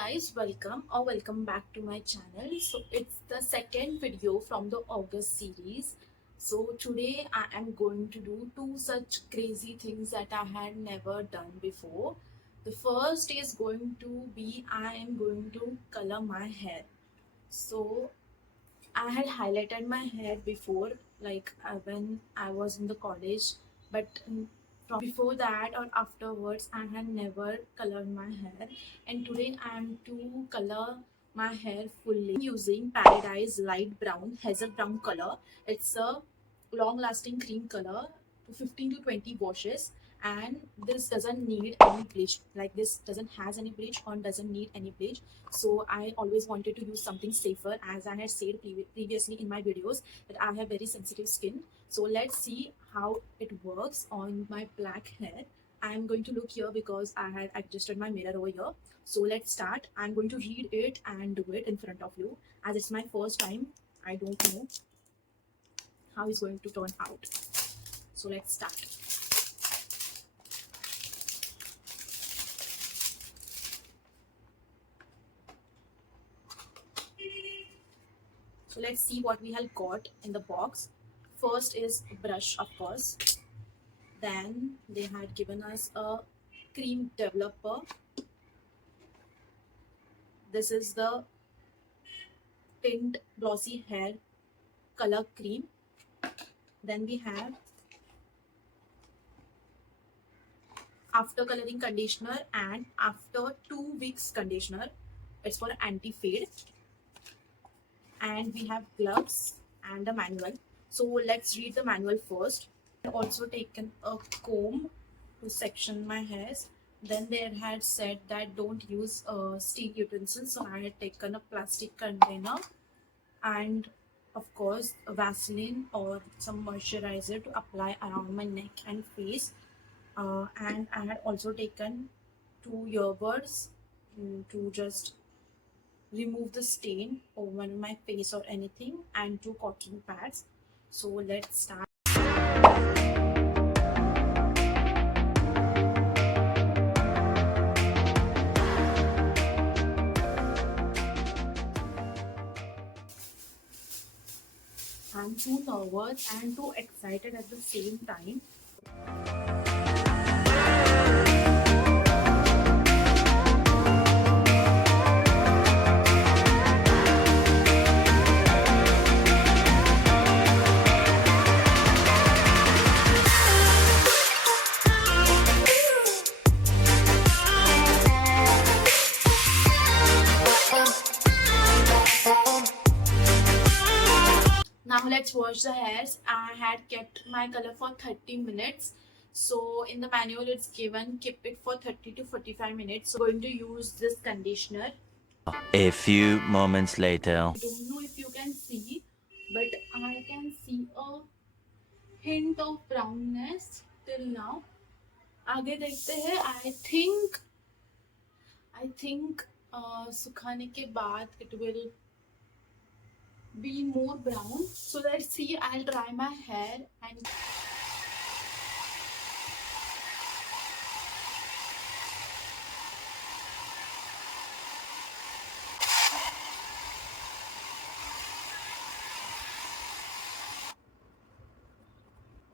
guys, welcome or welcome back to my channel. So it's the second video from the August series. So today I am going to do two such crazy things that I had never done before. The first is going to be I am going to color my hair. So I had highlighted my hair before, like when I was in the college, but from before that or afterwards, I had never colored my hair. And today I am to color my hair fully using Paradise Light Brown, Hazel Brown color. It's a long-lasting cream color, 15 to 20 washes, and this doesn't need any bleach. Like this doesn't has any bleach or doesn't need any bleach. So I always wanted to use something safer, as I had said previously in my videos that I have very sensitive skin. So let's see how it works on my black hair. I'm going to look here because I had adjusted my mirror over here. So let's start. I'm going to read it and do it in front of you, as it's my first time. I don't know how it's going to turn out. So let's start. So let's see what we have got in the box. First is brush, of course. Then they had given us a cream developer. This is the tint glossy hair color cream. Then we have after coloring conditioner and after 2 weeks conditioner. It's for anti-fade. And we have gloves and a manual. So let's read the manual first. I've also taken a comb to section my hairs. Then they had said that don't use steel utensils, so I had taken a plastic container and of course a Vaseline or some moisturizer to apply around my neck and face. And I had also taken 2 earbuds to just remove the stain over my face or anything, and 2 cotton pads. So let's start. I'm too nervous and too excited at the same time. Now let's wash the hairs. I had kept my color for 30 minutes. So in the manual it's given keep it for 30 to 45 minutes. So I'm going to use this conditioner. A few moments later. I don't know if you can see, but I can see a hint of brownness till now. आगे देखते हैं. I think सुखाने के बाद it will be more brown. So let's see. I'll dry my hair and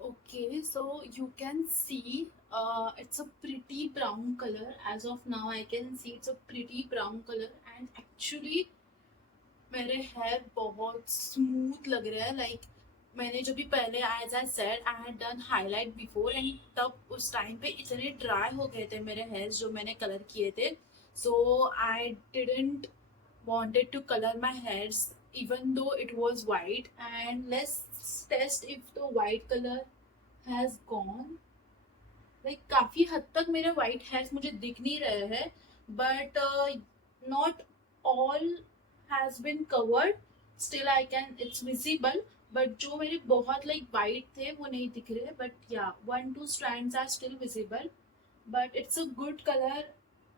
okay, so you can see it's a pretty brown color. As of now I can see it's a pretty brown color, and actually मेरे hair बहुत smooth लग रहा है. Like मैंने जो भी पहले as I said I had done highlight before, and तब उस टाइम पे इतने dry हो गए थे मेरे hairs जो मैंने color किए थे. So I didn't wanted to color my hairs even though it was white. And let's test if the white color has gone. Like काफी हद तक मेरे white hairs मुझे दिख नहीं रहे हैं, but not all has been covered. Still I can it's visible, but जो मेरे बहुत like white थे वो नहीं दिख रहे. But yeah, 1-2 strands are still visible, but it's a good color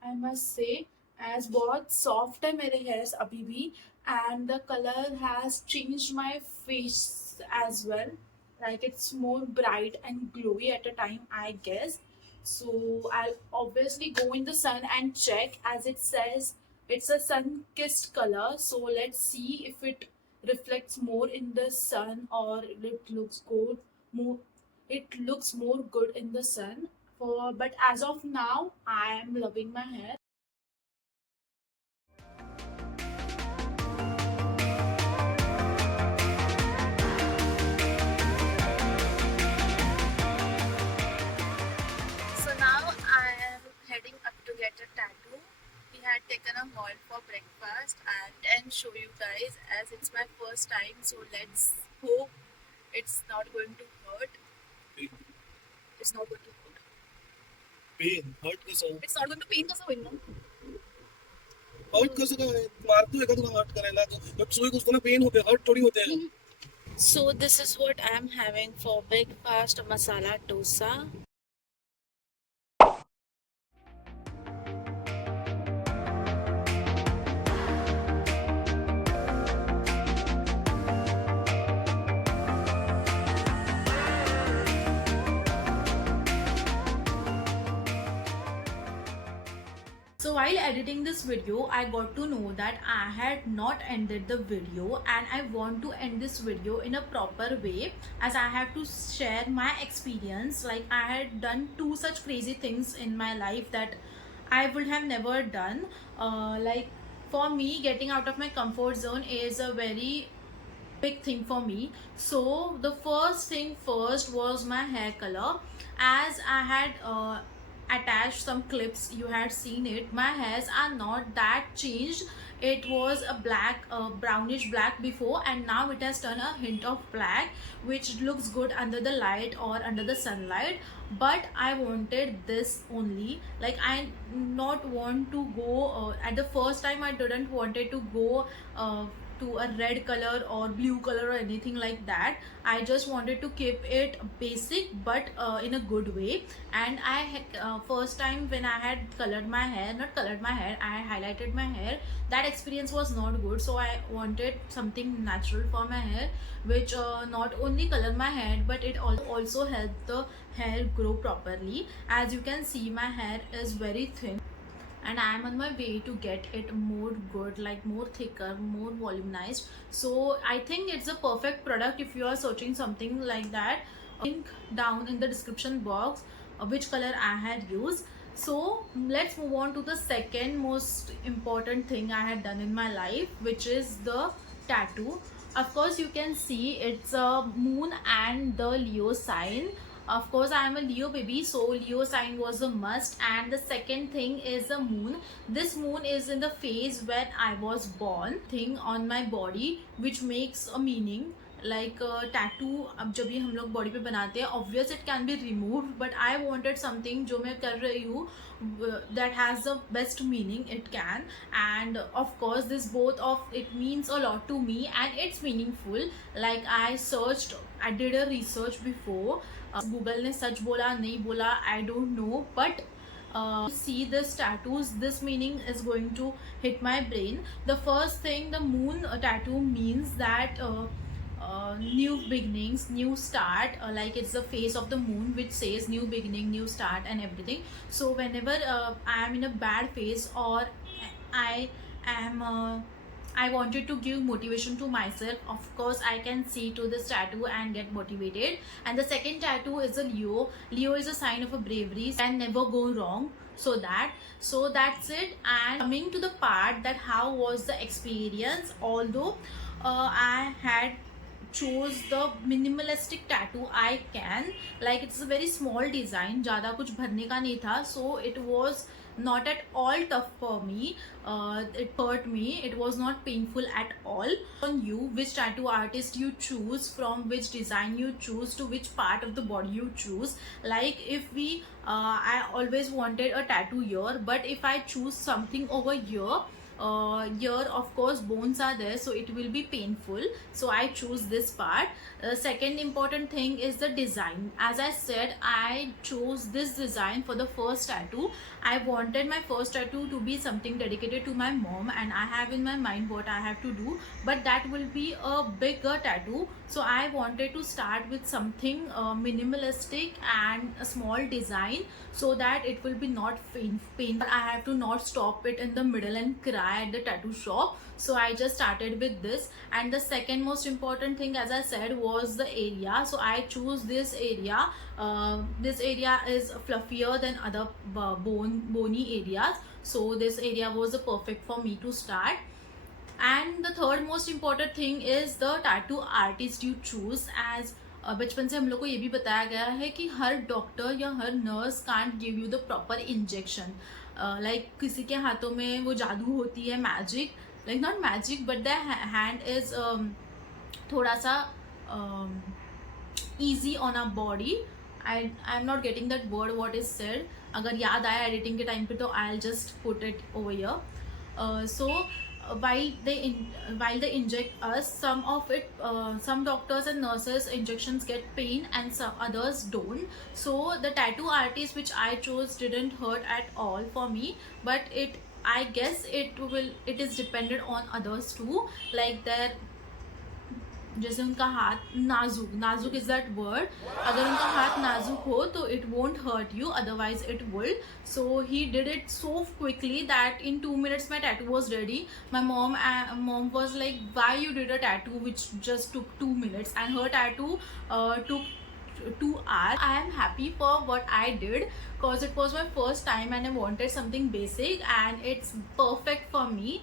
I must say, as बहुत soft है मेरे hairs अभी भी, and the color has changed my face as well. Like it's more bright and glowy at a time, I guess. So I'll obviously go in the sun and check, as it says It's a sun-kissed color, so let's see if it reflects more in the sun or it looks good more. It looks more good in the sun. But as of now, I am loving my hair. So now I am heading up to get a tattoo. We had taken a mall for breakfast and show you guys as it's my first time. So let's hope it's not going to hurt. It's not going to hurt. Pain hurt कसं It's not going to pain कसं होईल ना? Hurt कसं काय मारतोय का तुला hurt करायला जब सुई घुसताना पेन होते हर्ट थोडी होते So this is what I am having for breakfast, masala dosa. So while editing this video, I got to know that I had not ended the video and I want to end this video in a proper way as I have to share my experience. Like I had done two such crazy things in my life that I would have never done. Like for me, getting out of my comfort zone is a very big thing for me. So the first thing first was my hair color. As I had attached some clips, you had seen it, my hairs are not that changed. It was a black brownish black before and now it has turned a hint of black, which looks good under the light or under the sunlight. But I wanted this only. Like I not want to go at the first time I didn't wanted to go to a red color or blue color or anything like that. I just wanted to keep it basic but in a good way. And first time when I had colored my hair, not colored my hair, I highlighted my hair, that experience was not good. So I wanted something natural for my hair, which not only color my hair but it also helped the hair grow properly. As you can see, my hair is very thin and I am on my way to get it more good, like more thicker, more volumized. So I think it's a perfect product if you are searching something like that. Link down in the description box which color I had used. So let's move on to the second most important thing I had done in my life, which is the tattoo. Of course you can see it's a moon and the Leo sign. Of course I am a Leo baby, so Leo sign was a must. And the second thing is the moon. This moon is in the phase when I was born thing on my body, which makes a meaning. Like tattoo अब जब भी हम लोग body पे बनाते हैं, obvious it can be removed, but I wanted something जो मैं कर रही हूँ that has the best meaning it can. And of course this both of it means a lot to me and it's meaningful. Like I searched, I did a research before. Google ने सच बोला नहीं बोला I don't know, but see this tattoos, this meaning is going to hit my brain. The first thing, the moon tattoo means that new beginnings, new start, like it's the face of the moon which says new beginning, new start and everything. So whenever I am in a bad phase or I am I wanted to give motivation to myself, of course I can see to this tattoo and get motivated. And the second tattoo is a Leo. Leo is a sign of a bravery and never go wrong. So that's it. And coming to the part that how was the experience, although I had chose the minimalistic tattoo I can, like it's a very small design, ज़्यादा कुछ भरने का नहीं था, so it was not at all tough for me. It hurt me, it was not painful at all. On you, which tattoo artist you choose, from which design you choose, to which part of the body you choose. Like if we I always wanted a tattoo here, but if I choose something over here, here of course bones are there, so it will be painful, so I choose this part. Second important thing is the design. As I said, I chose this design for the first tattoo. I wanted my first tattoo to be something dedicated to my mom, and I have in my mind what I have to do, but that will be a bigger tattoo, so I wanted to start with something minimalistic and a small design, so that it will be not painful. I have to not stop it in the middle and cry. dye at the tattoo shop, so I just started with this. And the second most important thing, as I said, was the area. So I choose this area. This area is fluffier than other bony areas, so this area was perfect for me to start. And the third most important thing is the tattoo artist you choose. as बचपन से हम लोग को ये भी बताया गया है कि हर डॉक्टर या हर nurse can't give you the proper injection. Like किसी के हाथों में वो जादू होती है, magic, like not magic but the hand is थोड़ा सा easy on our body. I'm not getting that word what is said. अगर याद आया एडिटिंग के टाइम पे तो I'll just put it over here. So while they inject us, some doctors and nurses injections get pain and some others don't. So the tattoo artist which I chose didn't hurt at all for me, but I guess it is dependent on others too, like their, जैसे उनका हाथ नाजुक is that word, अगर उनका हाथ नाजुक हो तो it won't hurt you, otherwise it will. So he did it so quickly that in 2 minutes my tattoo was ready. My mom was like, why you did a tattoo which just took 2 minutes, and her tattoo took 2 hours. I am happy for what I did because it was my first time and I wanted something basic and it's perfect for me.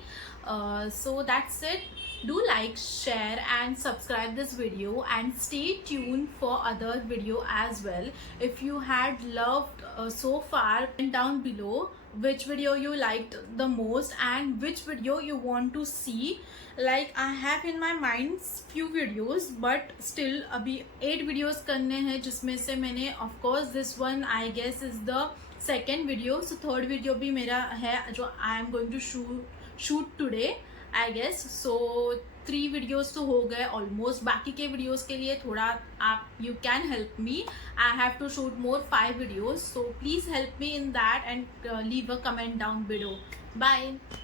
So that's it. Do like, share and subscribe this video and stay tuned for other video as well. If you had loved so far, comment down below which video you liked the most and which video you want to see. Like I have in my mind few videos, but still अभी 8 videos करने हैं, जिसमें से मैंने of course this one I guess is the second video. So third video भी मेरा है जो I am going to shoot today I guess. So 3 videos तो हो गए almost. बाकी के videos के लिए थोड़ा आप you can help me. I have to shoot more 5 videos, so please help me in that and leave a comment down below. Bye.